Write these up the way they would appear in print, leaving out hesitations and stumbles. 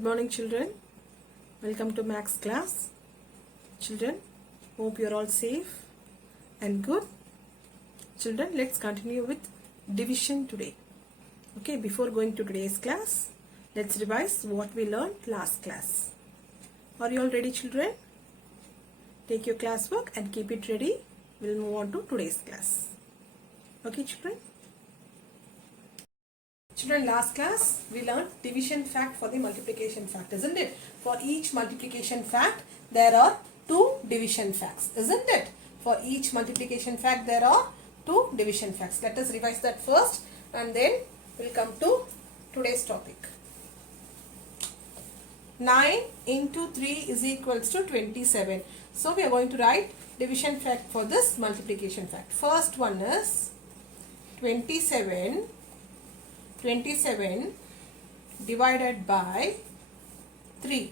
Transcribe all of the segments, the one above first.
Good morning, children. Welcome to Max class. Children, hope you are all safe and good. Children, let's continue with division today. Okay, before going to today's class, let's revise what we learned last class. Are you all ready, children? Take your classwork and keep it ready. We'll move on to today's class. Okay, children? Children, last class we learned division fact for the multiplication fact, isn't it? For each multiplication fact, there are two division facts, isn't it? For each multiplication fact, there are two division facts. Let us revise that first and then we'll come to today's topic. 9 into 3 is equals to 27. So we are going to write division fact for this multiplication fact. First one is 27 divided by 3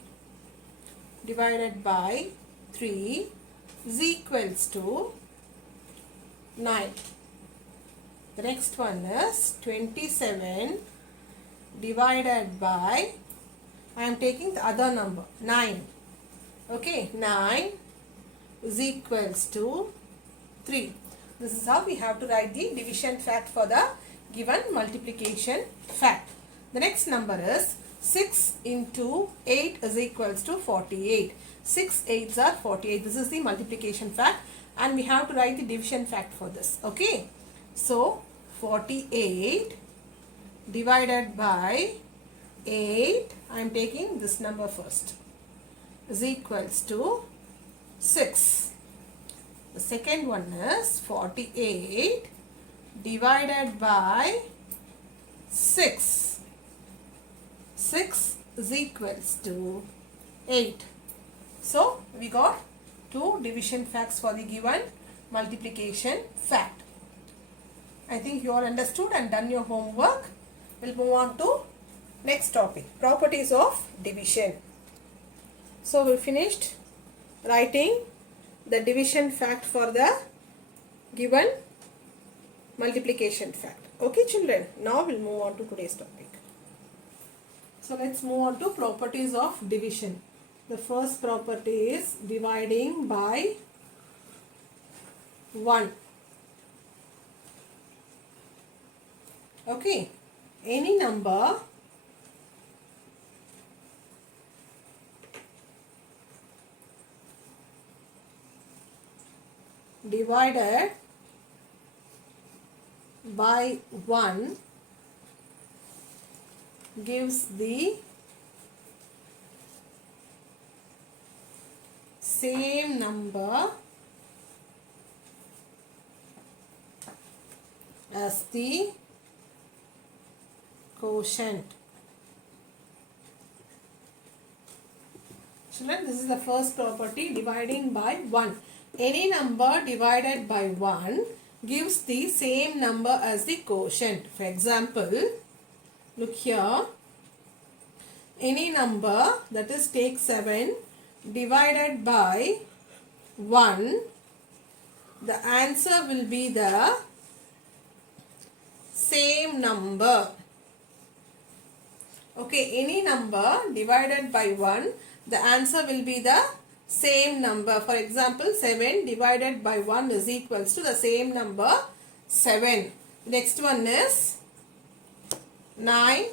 is equals to 9. The next one is 27 divided by, I am taking the other number, 9. Okay, 9 is equals to 3. This is how we have to write the division fact for the given multiplication fact. The next number is 6 into 8 is equals to 48. 6 8s are 48. This is the multiplication fact and we have to write the division fact for this. Okay. So 48 divided by 8, I am taking this number first, is equals to 6. The second one is 48 divided by 6. 6 is equals to 8. So we got two division facts for the given multiplication fact. I think you all understood and done your homework. We'll move on to next topic, properties of division. So we finished writing the division fact for the given multiplication fact. Okay, children, now we'll move on to today's topic. So let's move on to properties of division. The first property is dividing by 1. Okay, any number divided by 1 gives the same number as the quotient. Children, this is the first property, dividing by 1. Any number divided by 1 gives the same number as the quotient. For example, look here, any number, that is take 7 divided by 1, the answer will be the same number. Okay, any number divided by 1, the answer will be the same number. For example, 7 divided by 1 is equals to the same number 7. Next one is 9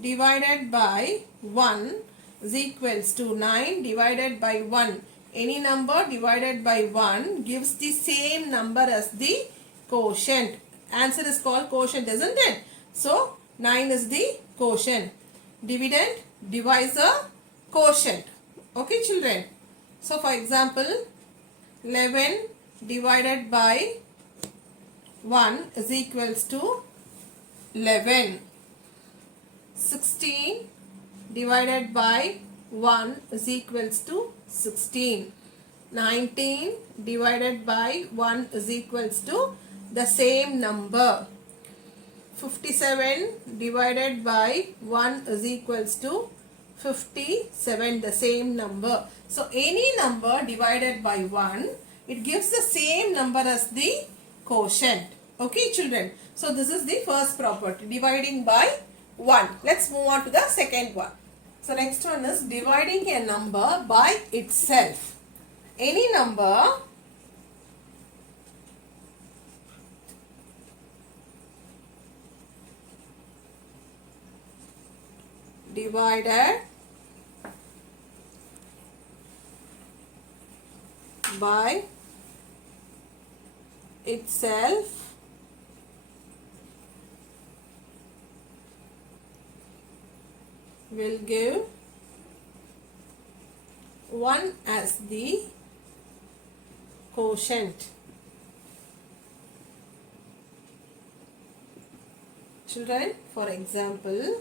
divided by 1 is equals to 9 divided by 1. Any number divided by 1 gives the same number as the quotient. Answer is called quotient, isn't it? So 9 is the quotient. Dividend, divisor, quotient. Okay, children. So for example, 11 divided by 1 is equals to 11. 16 divided by 1 is equals to 16. 19 divided by 1 is equals to the same number. 57 divided by 1 is equals to 57, the same number. So any number divided by 1, it gives the same number as the quotient. Okay, children. So this is the first property, dividing by 1. Let's move on to the second one. So next one is dividing a number by itself. Any number divided by itself will give 1 as the quotient. Children, for example,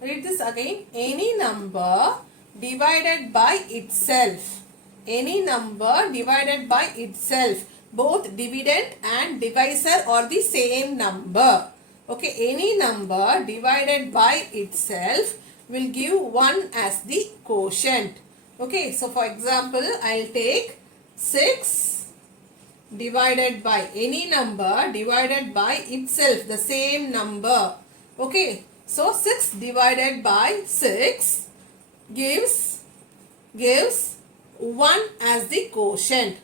read this again. Any number divided by itself. Any number divided by itself. Both dividend and divisor are the same number. Okay, any number divided by itself will give 1 as the quotient. Okay, so for example, I'll take 6 divided by any number divided by itself, the same number. Okay, so 6 divided by 6 gives 1 as the quotient.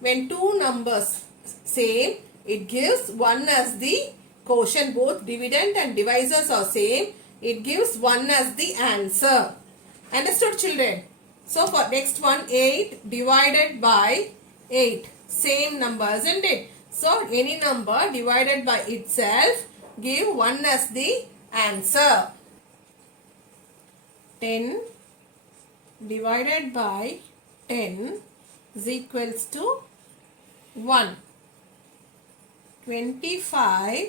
When two numbers same, it gives 1 as the quotient. Both dividend and divisors are same. It gives 1 as the answer. Understood, children? So for next one, 8 divided by 8. Same number, isn't it? So any number divided by itself give 1 as the answer. 10 divided by 10 is equals to 1. 25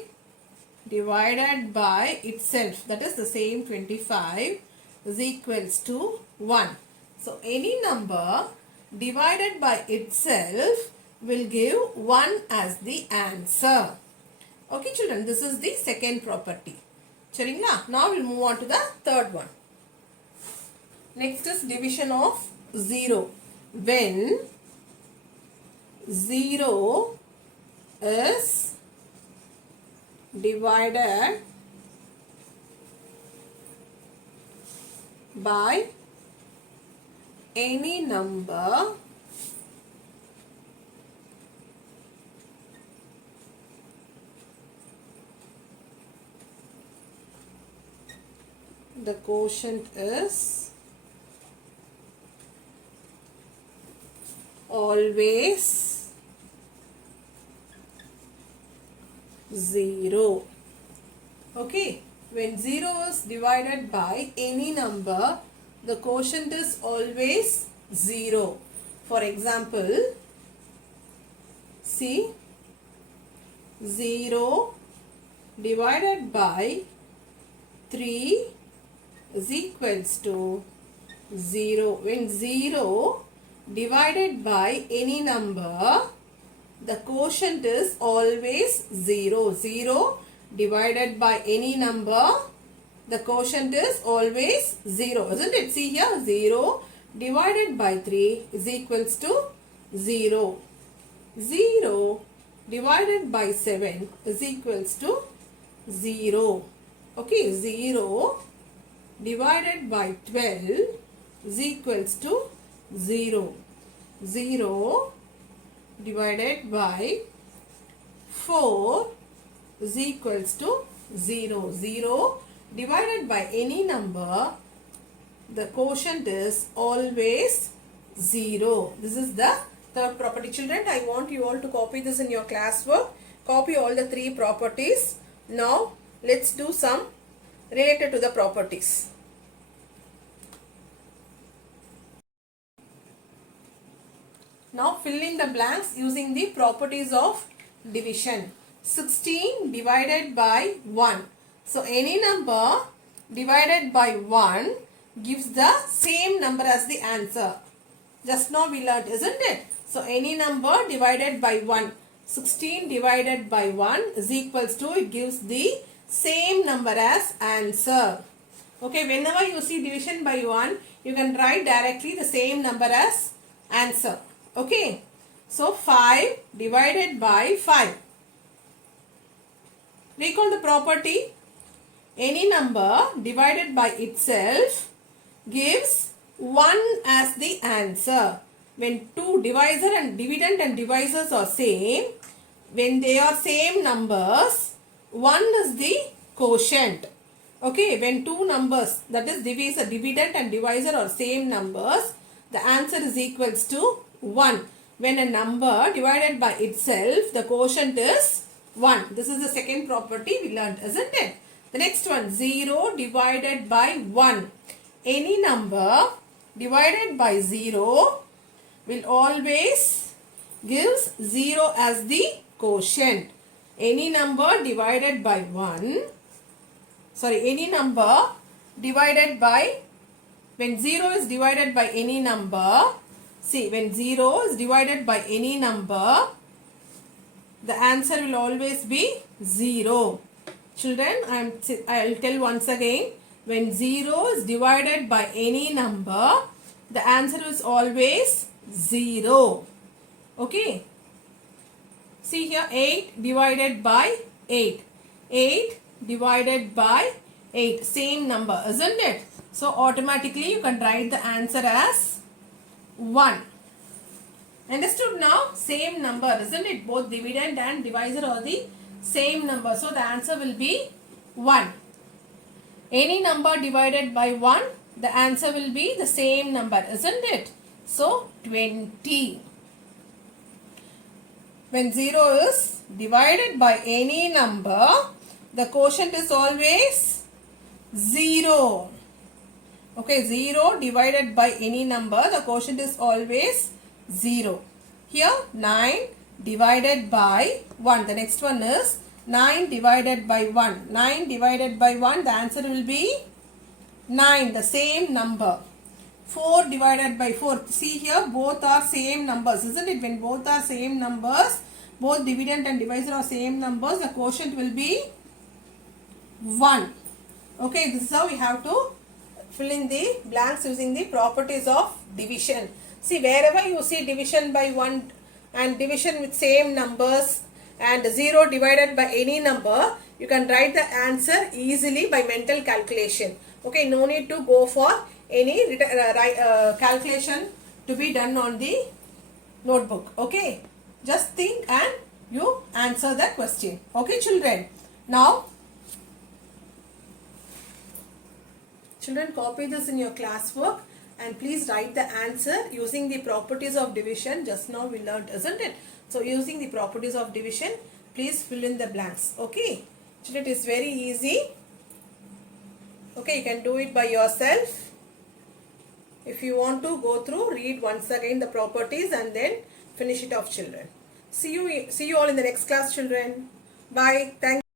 divided by itself, that is the same 25, is equals to 1. So any number divided by itself will give 1 as the answer. Okay, children, this is the second property. Charingla? Now we'll move on to the third one. Next is division of 0. When 0 is divided by any number the quotient is always 0. Okay, when 0 is divided by any number, the quotient is always 0. For example, see, 0 divided by 3 is equals to 0. When 0 divided by any number, the quotient is always 0. 0 divided by any number, the quotient is always 0. Isn't it? See here, 0 divided by 3 is equals to 0. 0 divided by 7 is equals to 0. Okay, 0 divided by 12 is equals to 0. 0 divided by 4 is equals to 0. 0 divided by any number, the quotient is always 0. This is the third property. Children, I want you all to copy this in your classwork. Copy all the 3 properties. Now, let's do some related to the properties. Now fill in the blanks using the properties of division. 16 divided by 1. So any number divided by 1 gives the same number as the answer. Just now we learnt, isn't it? So any number divided by 1. 16 divided by 1 is equals to, it gives the same number as answer. Okay, whenever you see division by 1, you can write directly the same number as answer. Okay, so 5 divided by 5. Recall the property. Any number divided by itself gives 1 as the answer. When two divisor and dividend and divisors are same, when they are same numbers, 1 is the quotient. Okay, when two numbers, that is dividend and divisor are same numbers, the answer is equals to 1. When a number divided by itself, the quotient is 1. This is the second property we learned, isn't it? The next one, 0 divided by 1. Any number divided by 0 will always gives 0 as the quotient. Any number divided by any number divided by, when 0 is divided by any number, see, when 0 is divided by any number, the answer will always be 0. Children, I will tell once again, when 0 is divided by any number, the answer is always 0. Okay. See here, 8 divided by 8. 8 divided by 8. Same number, isn't it? So, automatically you can write the answer as 1. Understood now? Same number, isn't it? Both dividend and divisor are the same number. So, the answer will be 1. Any number divided by 1, the answer will be the same number, isn't it? So, 20. When 0 is divided by any number, the quotient is always 0. Okay, 0 divided by any number, the quotient is always 0. Here, 9 divided by 1. The next one is 9 divided by 1. 9 divided by 1, the answer will be 9, the same number. 4 divided by 4. See here, both are same numbers, isn't it? When both are same numbers, both dividend and divisor are same numbers, the quotient will be 1. Okay, this is how we have to fill in the blanks using the properties of division. See, wherever you see division by 1 and division with same numbers and 0 divided by any number, you can write the answer easily by mental calculation. Okay, no need to go for any calculation to be done on the notebook. Okay, just think and you answer the question. Okay, children. Now, children, copy this in your classwork and please write the answer using the properties of division. Just now we learned, isn't it? So, using the properties of division, please fill in the blanks. Okay, children, it is very easy. Okay, you can do it by yourself. If you want to go through, read once again the properties and then finish it off, children. See you all in the next class, children. Bye. Thank you.